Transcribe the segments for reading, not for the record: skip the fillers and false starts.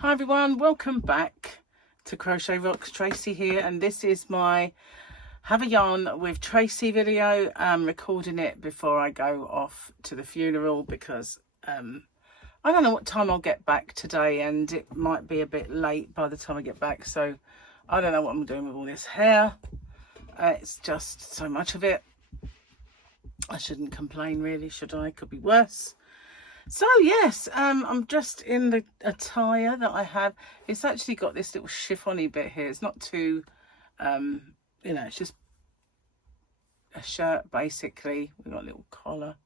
Hi everyone, welcome back to Crochet Rocks. Tracy here, and this is my Have a Yarn with Tracy video. I'm recording it before I go off to the funeral because I don't know what time I'll get back today, and it might be a bit late by the time I get back, so I don't know what I'm doing with all this hair. It's just so much of it. I shouldn't complain really, should I? Could be worse. So yes, I'm just in the attire that I have. It's actually got this little chiffon-y bit here. It's not too, you know, it's just a shirt basically. We've got a little collar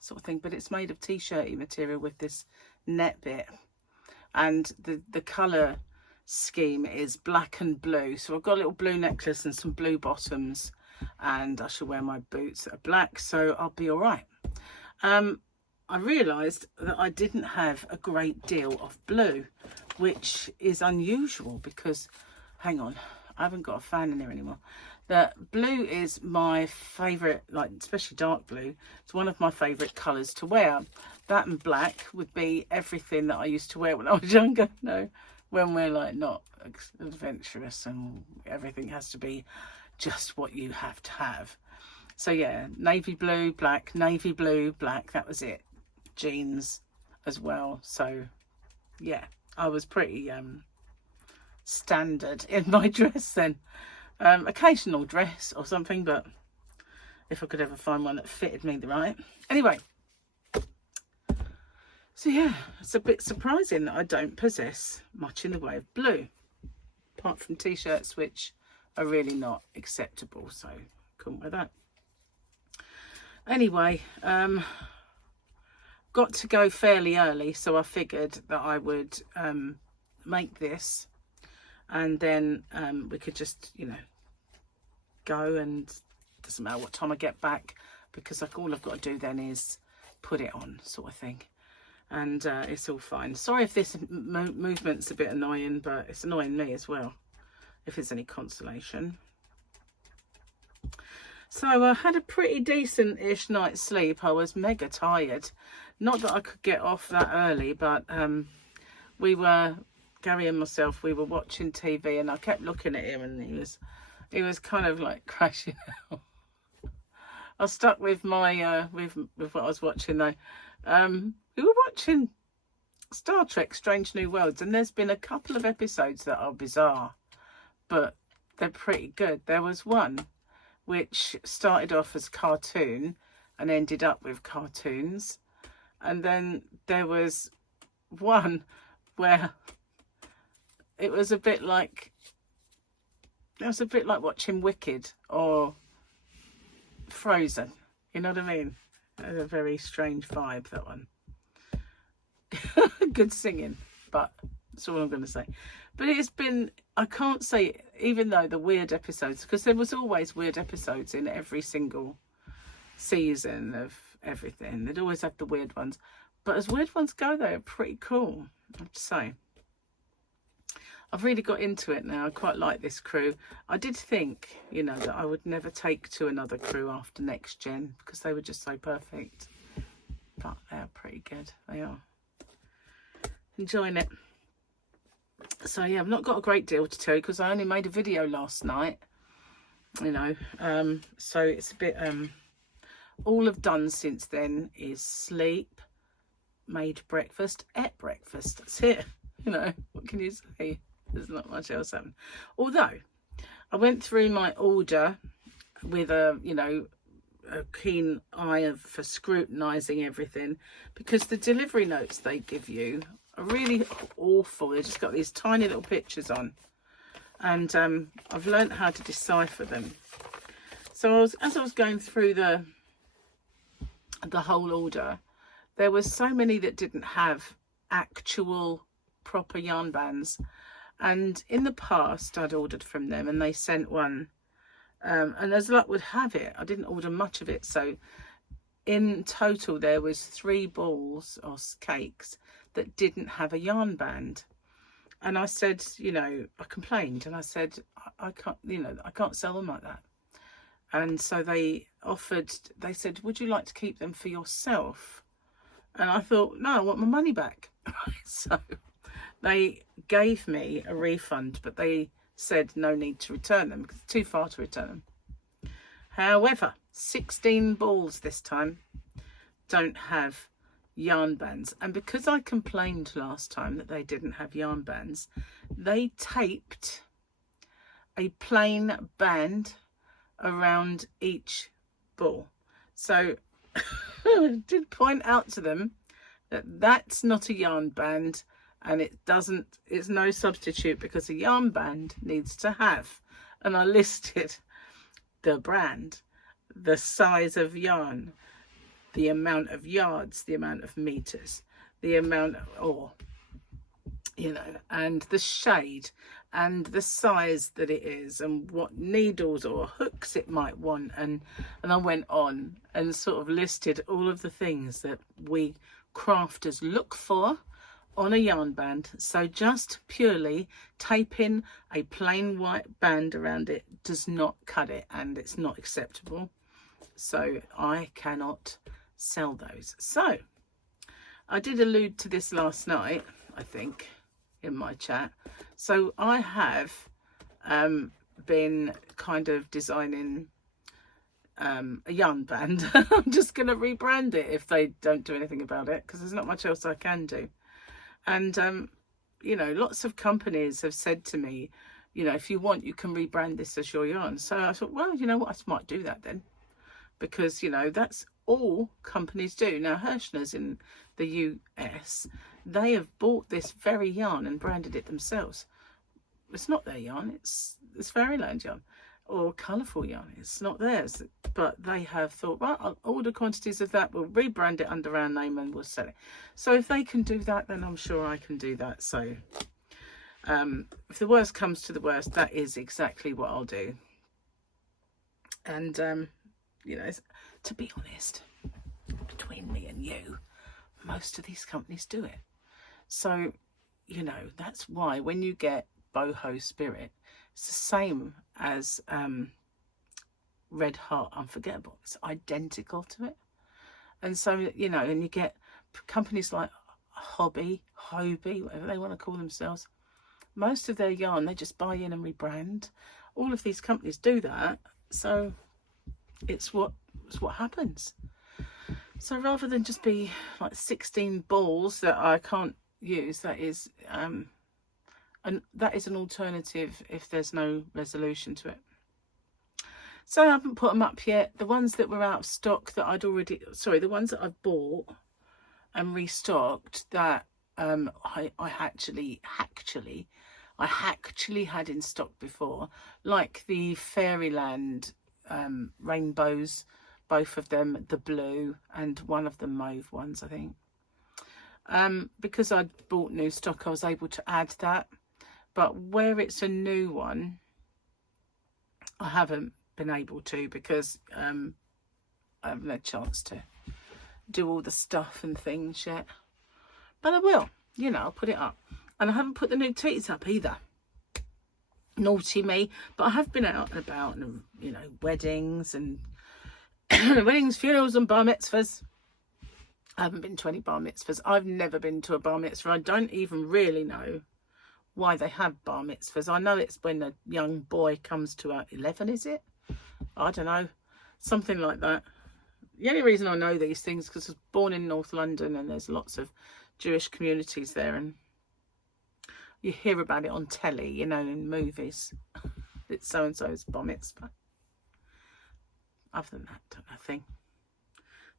sort of thing, but it's made of t-shirty material with this net bit. And the colour scheme is black and blue. So I've got a little blue necklace and some blue bottoms, and I should wear my boots that are black, so I'll be all right. I realised that I didn't have a great deal of blue, which is unusual because, hang on, I haven't got a fan in there anymore. The blue is my favourite, like especially dark blue. It's one of my favourite colours to wear. That and black would be everything that I used to wear when I was younger. No, when we're like not adventurous and everything has to be just what you have to have. So yeah, navy blue, black, navy blue, black, that was it. Jeans as well. So yeah, I was pretty standard in my dress then. Occasional dress or something, but if I could ever find one that fitted me right. Anyway, so yeah, it's a bit surprising that I don't possess much in the way of blue, apart from t-shirts, which are really not acceptable, so couldn't wear that. Anyway, got to go fairly early, so I figured that I would make this, and then we could just, you know, go, and it doesn't matter what time I get back, because like all I've got to do then is put it on, sort of thing, and it's all fine. Sorry if this movement's a bit annoying, but it's annoying me as well, if it's any consolation. So I had a pretty decent-ish night's sleep. I was mega tired. Not that I could get off that early, but we were, Gary and myself, we were watching TV, and I kept looking at him, and he was kind of like crashing out. I was stuck with my with what I was watching though. We were watching Star Trek Strange New Worlds, and there's been a couple of episodes that are bizarre, but they're pretty good. There was one which started off as cartoon and ended up with cartoons. And then there was one where it was a bit like watching Wicked or Frozen. You know what I mean? It had a very strange vibe, that one. Good singing, but that's all I'm going to say. But it's been, I can't say, even though the weird episodes, because there was always weird episodes in every single season of everything. They'd always have the weird ones. But as weird ones go, they're pretty cool, I have to say. I've really got into it now. I quite like this crew. I did think, you know, that I would never take to another crew after Next Gen, because they were just so perfect. But they're pretty good. They are. Enjoying it. So yeah, I've not got a great deal to tell you because I only made a video last night, you know, so it's a bit, all I've done since then is sleep, made breakfast, ate breakfast, that's it, you know, what can you say? There's not much else happened. Although I went through my order with a, you know, a keen eye for scrutinising everything, because the delivery notes they give you are really awful. They've just got these tiny little pictures on, and I've learned how to decipher them. So as I was going through the whole order, there was so many that didn't have actual proper yarn bands, and in the past I'd ordered from them and they sent one, and as luck would have it, I didn't order much of it, so in total there was 3 balls or cakes that didn't have a yarn band. And I said, you know, I complained, and I said, I can't, you know, I can't sell them like that. And so they said, would you like to keep them for yourself? And I thought, no, I want my money back. So They gave me a refund, but they said no need to return them because it's too far to return them. However, 16 balls this time don't have yarn bands, and because I complained last time that they didn't have yarn bands, they taped a plain band around each ball. So I did point out to them that that's not a yarn band, and it's no substitute, because a yarn band needs to have, and I listed the brand, the size of yarn, the amount of yards, the amount of meters, the amount of, and the shade and the size that it is, and what needles or hooks it might want, and I went on and sort of listed all of the things that we crafters look for on a yarn band. So just purely taping a plain white band around it does not cut it, and it's not acceptable, so I cannot sell those. So I did allude to this last night, I think, in my chat. So I have been kind of designing a yarn band. I'm just going to rebrand it if they don't do anything about it, because there's not much else I can do. And lots of companies have said to me, if you want, you can rebrand this as your yarn. So I thought, well, you know what, I might do that then, because that's all companies do. Now Hirschner's in the US, they have bought this very yarn and branded it themselves. It's not their yarn, it's Fairyland yarn or colourful yarn, it's not theirs, but they have thought, right, I'll order quantities of that, we'll rebrand it under our name and we'll sell it. So if they can do that, then I'm sure I can do that. So if the worst comes to the worst, that is exactly what I'll do. And to be honest, between me and you, most of these companies do it. So, that's why when you get Boho Spirit, it's the same as Red Heart Unforgettable. It's identical to it. And so, and you get companies like Hobby, whatever they want to call themselves. Most of their yarn, they just buy in and rebrand. All of these companies do that. So it's what happens. So rather than just be like 16 balls that I can't use, that is an alternative if there's no resolution to it. So I haven't put them up yet. The ones that were out of stock that the ones that I've bought and restocked, that I actually had in stock before, like the Fairyland rainbows, both of them, the blue and one of the mauve ones, I think. Because I'd bought new stock, I was able to add that. But where it's a new one, I haven't been able to, because I haven't had a chance to do all the stuff and things yet. But I will, I'll put it up. And I haven't put the new tweets up either. Naughty me. But I have been out and about, and weddings and weddings, funerals and bar mitzvahs. I haven't been to any bar mitzvahs. I've never been to a bar mitzvah. I don't even really know why they have bar mitzvahs. I know it's when a young boy comes to 11, is it? I don't know. Something like that. The only reason I know these things is because I was born in North London, and there's lots of Jewish communities there, and you hear about it on telly, in movies. It's so-and-so's bar mitzvah. Other than that, don't know a thing.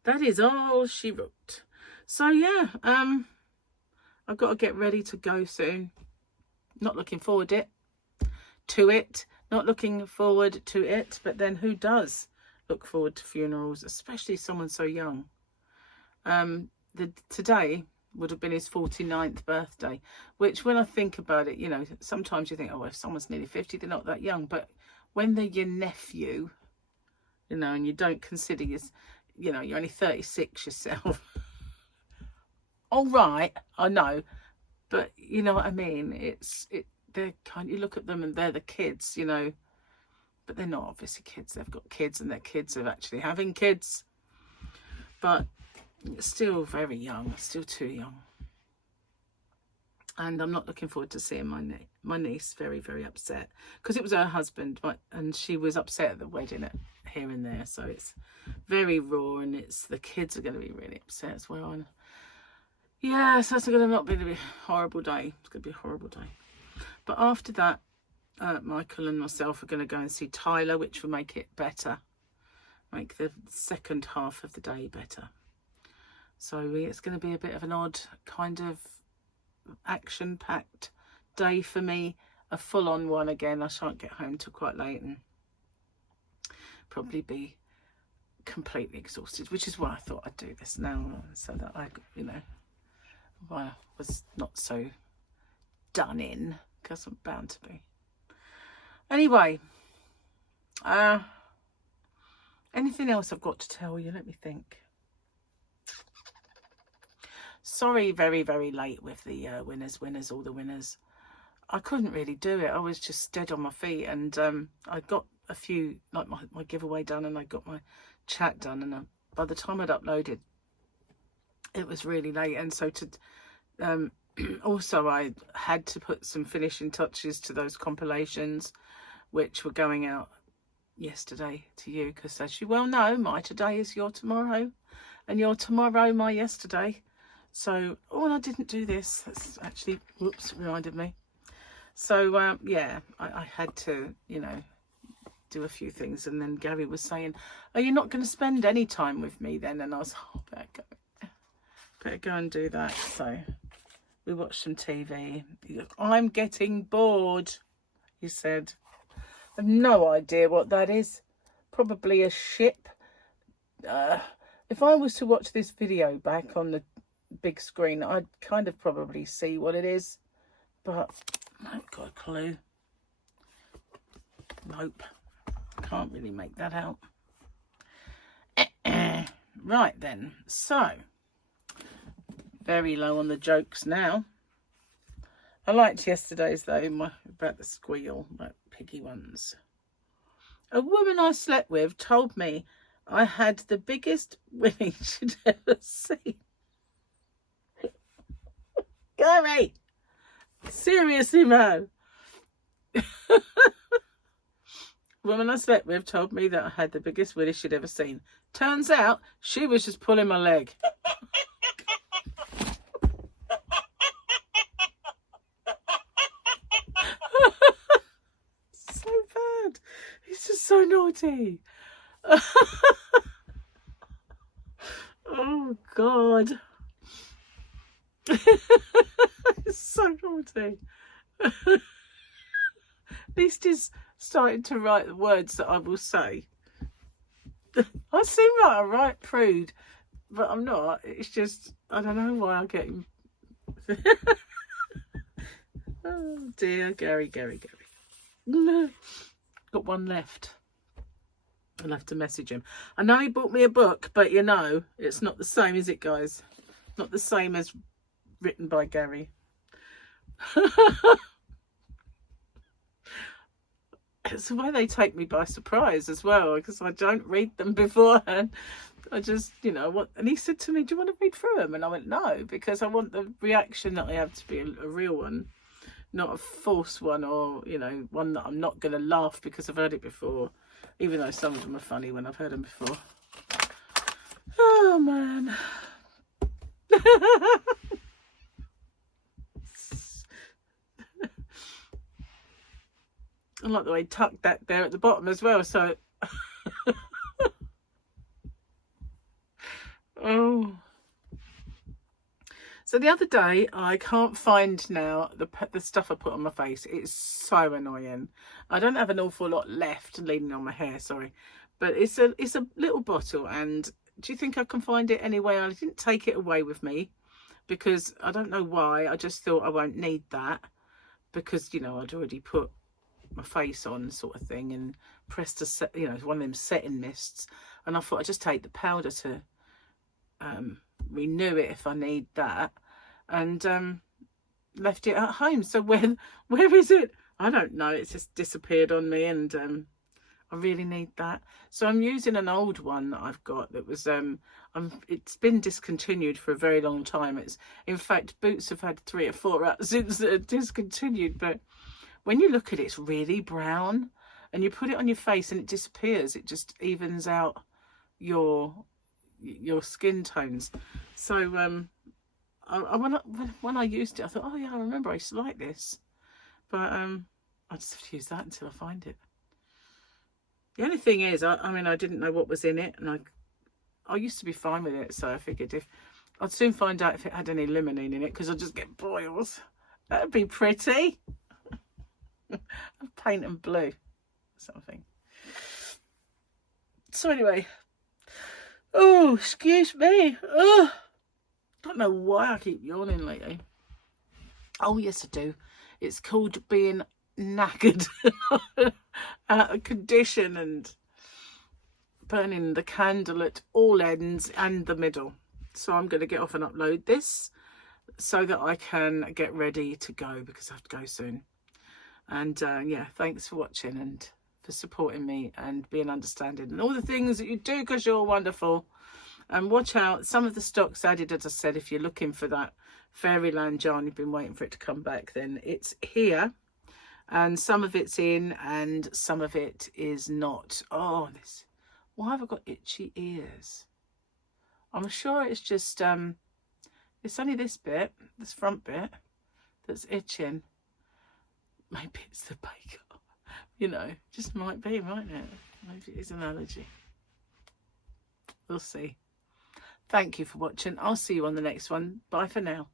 That is all she wrote. So yeah, I've got to get ready to go soon. Not looking forward to it. Not looking forward to it. But then who does look forward to funerals, especially someone so young? Today would have been his 49th birthday, which, when I think about it, sometimes you think, oh, if someone's nearly 50, they're not that young. But when they're your nephew, and you don't consider you're only 36 yourself. All right, I know, but you know what I mean. They're kind. You look at them and they're the kids, but they're not obviously kids. They've got kids, and their kids are actually having kids, but still very young, still too young. And I'm not looking forward to seeing my niece very, very upset, because it was her husband, and she was upset at the wedding here and there. So it's very raw, and the kids are going to be really upset as well. Yeah, so it's going to not be a horrible day. It's going to be a horrible day. But after that, Michael and myself are going to go and see Tyler, which will make it better. Make the second half of the day better. So it's going to be a bit of an odd kind of action-packed day for me. A full-on one again. I shan't get home till quite late and probably be completely exhausted, which is why I thought I'd do this now, so that I, well, was not so done in, because I'm bound to be. Anyway, anything else I've got to tell you? Let me think. Sorry, very, very late with the all the winners. I couldn't really do it. I was just dead on my feet, and I got a few, like my giveaway done, and I got my chat done, and by the time I'd uploaded, it was really late. And so also I had to put some finishing touches to those compilations, which were going out yesterday to you, because as you well know, my today is your tomorrow, and your tomorrow my yesterday. So, I didn't do this. That's actually, whoops, reminded me. So, yeah, I had to, do a few things. And then Gary was saying, are you not going to spend any time with me then? And I was, better go and do that. So we watched some TV. He goes, I'm getting bored, he said. I've no idea what that is. Probably a ship. If I was to watch this video back on the big screen, I'd kind of probably see what it is, but I haven't got a clue. Nope, can't really make that out. Right then, so very low on the jokes now. I liked yesterday's though, about the squeal, like piggy ones. A woman I slept with told me I had the biggest willy she'd ever seen. Gary, seriously, man. Woman I slept with told me that I had the biggest willy she'd ever seen. Turns out she was just pulling my leg. So bad. He's just so naughty. Oh God. It's so naughty. At least he's starting to write the words that I will say. I seem like a right prude, but I'm not. It's just, I don't know why I get him. Oh dear, Gary. Got one left. I'll have to message him. I know he bought me a book, but it's not the same, is it, guys? Not the same as written by Gary. It's the way they take me by surprise as well, because I don't read them beforehand. I just, and he said to me, do you want to read through them? And I went, no, because I want the reaction that I have to be a real one, not a false one, or, one that I'm not going to laugh because I've heard it before, even though some of them are funny when I've heard them before. Oh, man. I like the way he tucked that there at the bottom as well, so oh. So the other day, I can't find now the stuff I put on my face. It's so annoying. I don't have an awful lot left leaning on my hair, sorry, but it's a little bottle. And do you think I can find it anyway? I didn't take it away with me because I don't know why. I just thought I won't need that because I'd already put my face on, sort of thing, and pressed one of them setting mists, and I thought I'd just take the powder to renew it if I need that, and left it at home. So where is it? I don't know. It's just disappeared on me, and I really need that. So I'm using an old one that I've got that was it's been discontinued for a very long time. It's, in fact, Boots have had 3 or 4 out since they're discontinued, but when you look at it, it's really brown, and you put it on your face and it disappears. It just evens out your skin tones. So when I used it, I thought, oh yeah, I remember I used to like this, but I just have to use that until I find it. The only thing is, I mean, I didn't know what was in it, and I used to be fine with it, so I figured if I'd soon find out if it had any limonene in it, because I'll just get boils. That'd be pretty. I'd paint them blue or something. So anyway, oh, excuse me. Oh, don't know why I keep yawning lately. Oh yes, I do. It's called being knackered, out of condition, and burning the candle at all ends and the middle. So I'm going to get off and upload this so that I can get ready to go, because I have to go soon. And yeah, thanks for watching and for supporting me and being understanding and all the things that you do, because you're wonderful. And watch out, some of the stock's added, as I said. If you're looking for that Fairyland yarn, you've been waiting for it to come back, then it's here. And some of it's in and some of it is not. Oh, this, why have I got itchy ears? I'm sure it's just it's only this bit, this front bit, that's itching. Maybe it's the baker, you know, just might be, mightn't it? Maybe it is an allergy. We'll see. Thank you for watching. I'll see you on the next one. Bye for now.